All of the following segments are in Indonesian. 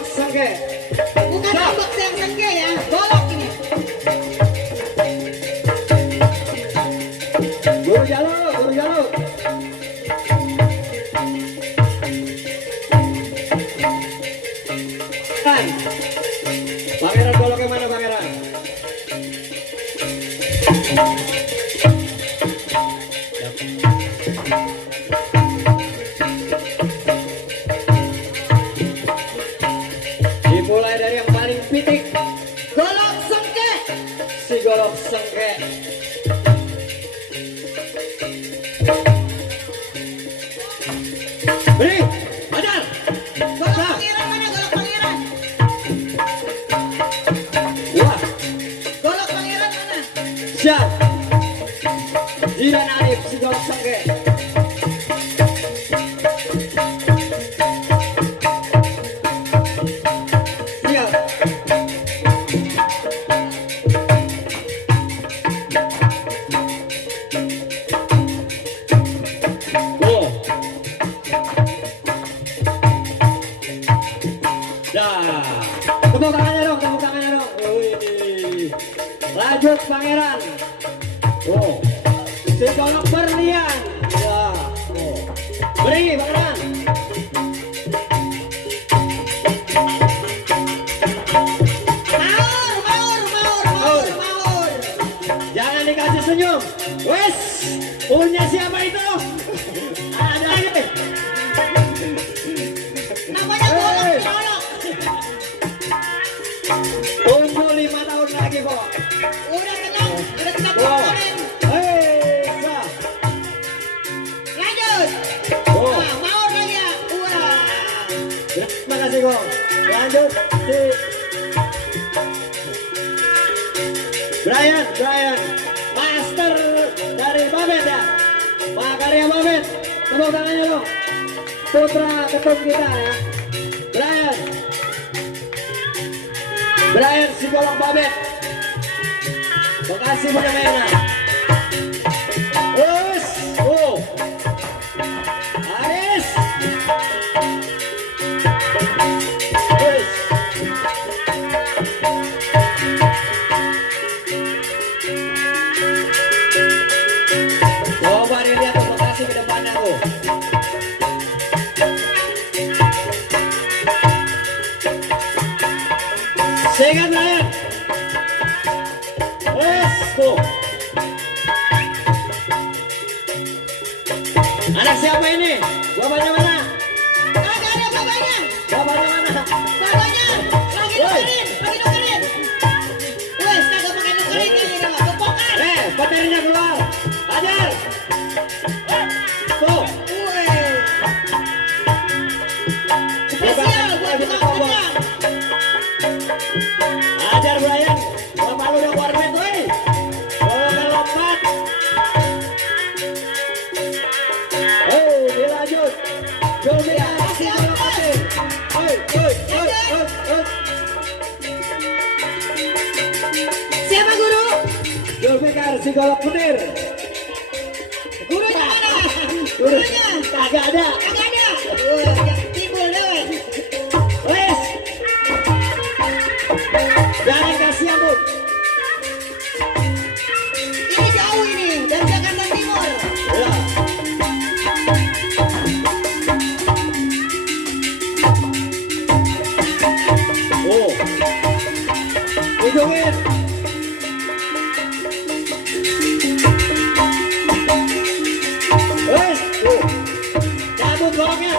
golok sengke. Bukan ombak yang sengke ya, golok ini. Guru Jalo, Guru Jalo. Kan. Pangeran goloknya mana Pangeran? Dimulai dari yang paling pitik, Golok sengke. si golok sengke. Beri, hajar. Golok pangeran mana? Golok pangeran. Wah, Golok pangeran mana? siap. Jiran Arif, si golok sengke. Siap. Oh. Dah. Tepuk tangannya dong, tepuk tangannya dong. Wih. Lanjut Pangeran. Oh. Si golok berlian. Ya. Oh. Beri Pangeran. Maur. Jangan dikasih senyum. Wes, punya siapa itu? Ada lagi. Namanya golok. Tunggu 5 tahun lagi kok. Udah tenang Oh. kemarin. Hei, sah. Lanjut. Oh. Nah, maur lagi ya. Wah. Terima kasih kok. Lanjut si Brian, master dari Babet ya. Makarya Babet. Tepuk tangannya dong. Putra ketum kita ya. Brian si golok Babet. Makasih fenomena. Us, oh. Aris. Us. Coba dilihat tuh, makasih ke depannya tuh. Sehat Brian. Tuh. Anak siapa ini? Bapaknya mana? Ada bapaknya. Bapaknya mana? Bapaknya lagi nukerin. Wes, kagak pakai nukerin kali ini mah. Kepokan. Baterinya keluar. Ajar. Tuh. Wes. Spesial buat tukang kencang. Ajar Brian. Bapak lu udah warnet woi. Kalau lompat. Oh, dilanjut. Jombi aksi kalau petir. Oi. Siapa guru? Julfikar si golok petir. Gurunya mana? Gurunya kagak ada. Kagak ada. Wah, timbul doang. Wes. Jangan kasih ampun. Ini jauh ini dari Jakarta Timur. Ya. Oh. Hidungin. Wes. Oh. Cabut goloknya.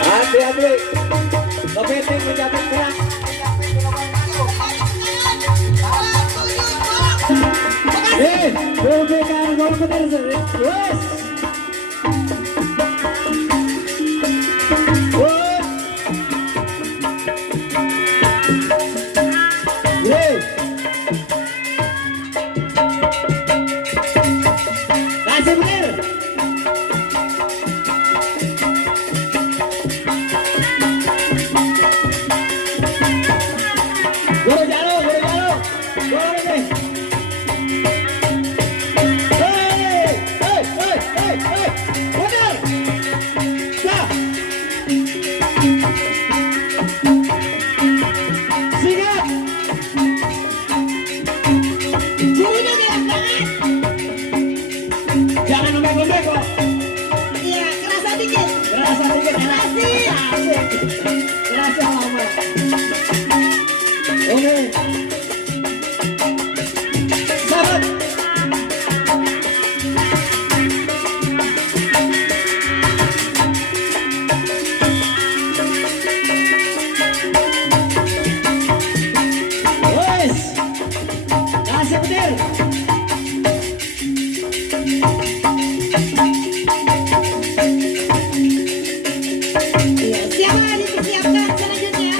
Hati-hati. Kepiting menjadi keras. Julfikar golok petir. Wes. Kasih petir. Guru Jalo. Guru ini. Hey. lembek kok. Iya, kerasa dikit. Kerasa dikit enak. Asik. Kerasa lama. Oke. Sahabat. Wes. Kasih petir. Iya, siapa yang dipersiapkan selanjutnya?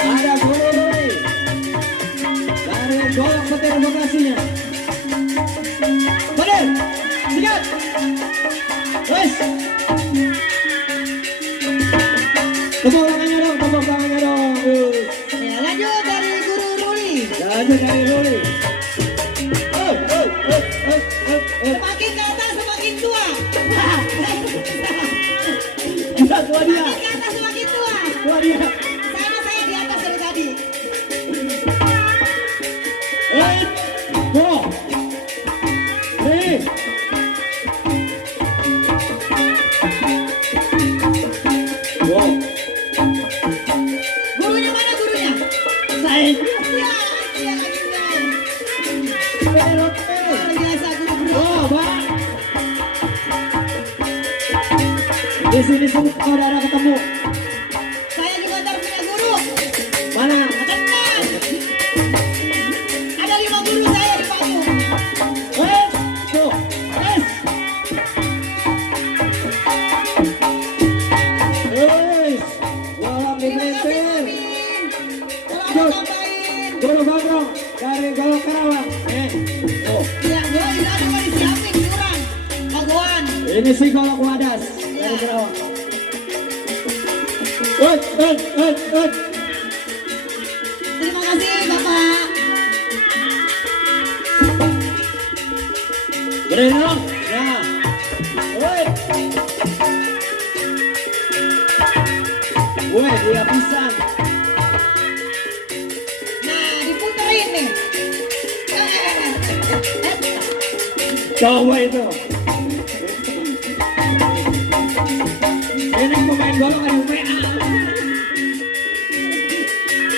Ada guru Roy dari Golok Petir Bekasinya. Bener, sikat. Wes. Tepuk tangannya dong, tepuk tangannya dong. Ya, lanjut dari Guru Ruli. Lanjut dari Roy. Semakin ke atas semakin tua. Kita tua dia, Semakin ke atas semakin tua. tua dia. Sama saya di atas dari tadi. Wes, go. Three. Go. Gurunya mana gurunya? Saya. Ya, dia lagi main. Pero, Luar biasa guru-guru. oh, Pak. Di sini semua saudara ketemu. Saya juga ntar punya guru. Mana? Tenang. Ada 5 guru saya di panggung. Wes, tuh, wes. Wes, golok Terima kasih, dipetir. Mimin. Kalau ada tambahin. Guru Gondrong dari Golok Karawang. Oh, Ya, gua bilang cuma disiapin kurang. Baguan. ini si Golok Wadas dari Karawang. Wes. Terima kasih, Bapak. Beri dong. Ya. Wes. Weh, dia pisang. Nah, diputerin nih. Coba itu. Ini pemain golok ada WA.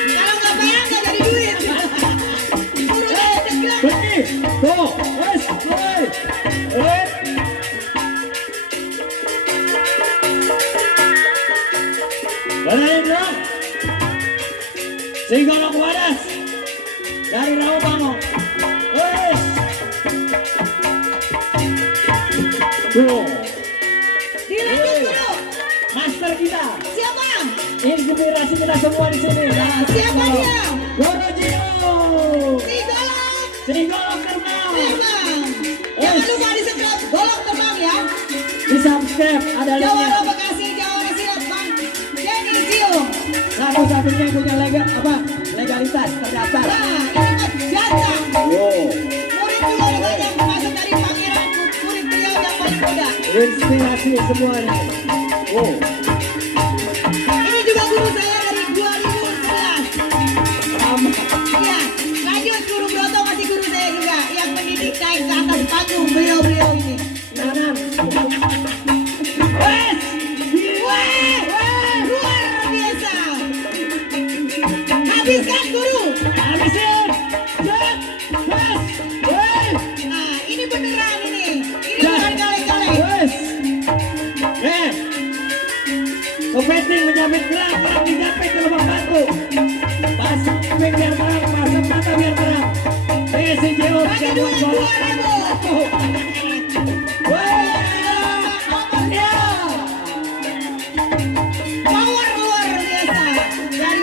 Kalau nggak bayar nggak jadi duit. Guru saya udah bilang. Pergi. Tuh. Wes. Wes. Wes. Berain dong. Si Golok Wadas dari Rawamangun. Wes. Tuh. Dilanjut guru. Master kita. Siapa? Inspirasi kita semua di sini. Siapa dia? Guru Jio. Si Golok Si Golok Terbang. Terbang. Jangan lupa di subscribe Golok Terbang ya. Di subscribe ada Jawara linknya. Bekasi, Jawara Silat Bang. Jenny Zio. Satu-satunya punya legalitas terdaftar. Nah, ini mah ganteng. Wow. Murid juga ada banyak termasuk dari pangeran murid beliau yang paling muda. Inspirasi semuanya. Wow. Ini juga guru saya dari 2011. Sama. Iya, lanjut guru Broto masih guru saya juga yang mendidik naik ke atas panggung beliau-beliau ini. Kanan. Wes. Wah, luar biasa. Habiskan guru. Habisin. Set. Wes. Wes. Nah, ini beneran ini. Ini bukan kaleng-kaleng. Wes. Kepeting menjepit gerak dijepit ke lubang batu. Pasang kuping biar terang, pasang mata biar terang. Si Jio Bagi duit 2.000. Power luar biasa. Dari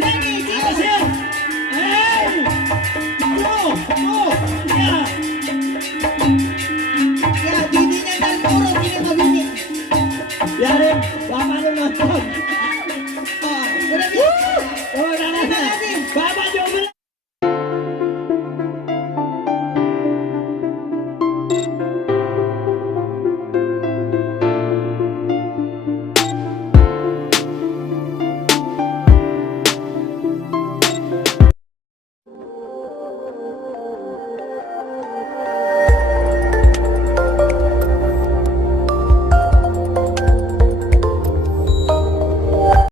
Jenny Zio. Ya, bibinya dan burung